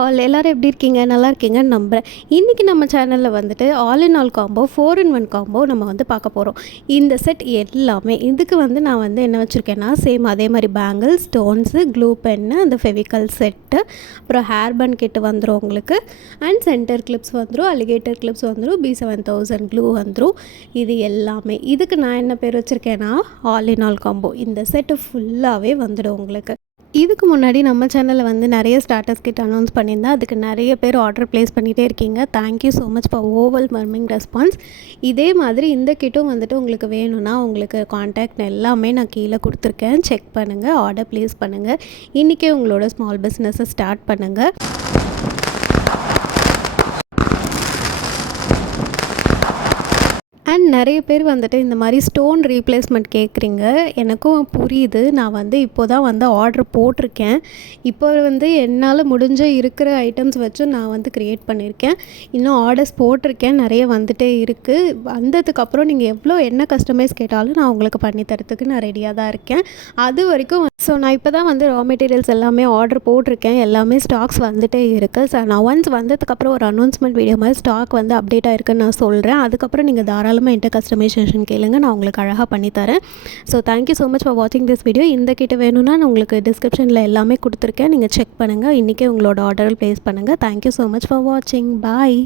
All எல்லோரும் எப்படி இருக்கீங்க? நல்லா இருக்கீங்கன்னு நம்புகிறேன். இன்றைக்கி நம்ம சேனலில் வந்துட்டு all in all combo 4-in-1 combo நம்ம வந்து பார்க்க போகிறோம். இந்த செட் எல்லாமே இதுக்கு வந்து நான் வந்து என்ன வச்சுருக்கேன்னா, சேம் அதே மாதிரி பேங்கிள், ஸ்டோன்ஸு, க்ளூ பென்னு, அந்த ஃபெவிக்கல் செட்டு, அப்புறம் ஹேர் பன் கிட்டு வந்துடும் உங்களுக்கு. அண்ட் சென்டர் கிளிப்ஸ் வந்துடும், அலிகேட்டர் கிளிப்ஸ் வந்துடும், B7000 க்ளூ வந்துடும். இது எல்லாமே இதுக்கு நான் என்ன பேர் வச்சுருக்கேன்னா, ஆல் இன் ஆல் காம்போ. இந்த செட்டு ஃபுல்லாகவே வந்துடும் உங்களுக்கு. இதுக்கு முன்னாடி நம்ம சேனலில் வந்து நிறைய ஸ்டார்டர்ஸ் கிட் அனௌன்ஸ் பண்ணியிருந்தேன். அதுக்கு நிறைய பேர் ஆர்டர் ப்ளேஸ் பண்ணிகிட்டே இருக்கீங்க. Thank you so much for overwhelming response. இதே மாதிரி இந்த கிட்டும் வந்துட்டு உங்களுக்கு வேணும்னா உங்களுக்கு கான்டாக்ட் எல்லாமே நான் கீழே கொடுத்துருக்கேன். செக் பண்ணுங்கள், ஆர்டர் ப்ளேஸ் பண்ணுங்கள். இன்றைக்கே உங்களோட ஸ்மால் பிஸ்னஸை ஸ்டார்ட் பண்ணுங்கள். அண்ட் நிறைய பேர் வந்துட்டு இந்த மாதிரி ஸ்டோன் ரீப்ளேஸ்மெண்ட் கேட்குறீங்க. எனக்கும் புரியுது. நான் வந்து இப்போ தான் வந்து ஆர்டர் போட்டிருக்கேன். இப்போ வந்து என்னால் முடிஞ்ச இருக்கிற ஐட்டம்ஸ் வச்சு நான் வந்து க்ரியேட் பண்ணியிருக்கேன். இன்னும் ஆர்டர்ஸ் போட்டிருக்கேன், நிறைய வந்துகிட்டே இருக்குது. வந்ததுக்கப்புறம் நீங்கள் எவ்வளோ என்ன கஸ்டமைஸ் கேட்டாலும் நான் உங்களுக்கு பண்ணி தரத்துக்கு நான் ரெடியாக தான் இருக்கேன். அது வரைக்கும் நான் இப்போ தான் வந்து ரா மெட்டீரியல்ஸ் எல்லாமே ஆர்டர் போட்டிருக்கேன். எல்லாமே ஸ்டாக்ஸ் வந்துகிட்டே இருக்குது. நான் ஒன்ஸ் வந்ததுக்கப்புறம் ஒரு அனௌன்ஸ்மெண்ட் வீடியோ மாதிரி ஸ்டாக் வந்து அப்டேட் ஆகிருக்குன்னு நான் சொல்கிறேன். அதுக்கப்புறம் நீங்கள் தாராளமாக என்கிட்ட கஸ்டமைசேஷன் கேளுங்க, நான் உங்களுக்கு அழகாக பண்ணித்தரேன். So thank you so much for வாட்சிங் திஸ் வீடியோ. இந்த கிட்ட வேணும்னா நான் உங்களுக்கு டிஸ்கிரிப்ஷனில் எல்லாமே கொடுத்துருக்கேன். நீங்கள் செக் பண்ணுங்கள். இன்றைக்கே உங்களோட ஆர்டர் ப்ளேஸ் பண்ணுங்கள். தேங்க்யூ ஸோ மச் ஃபார் வாட்சிங். பாய்.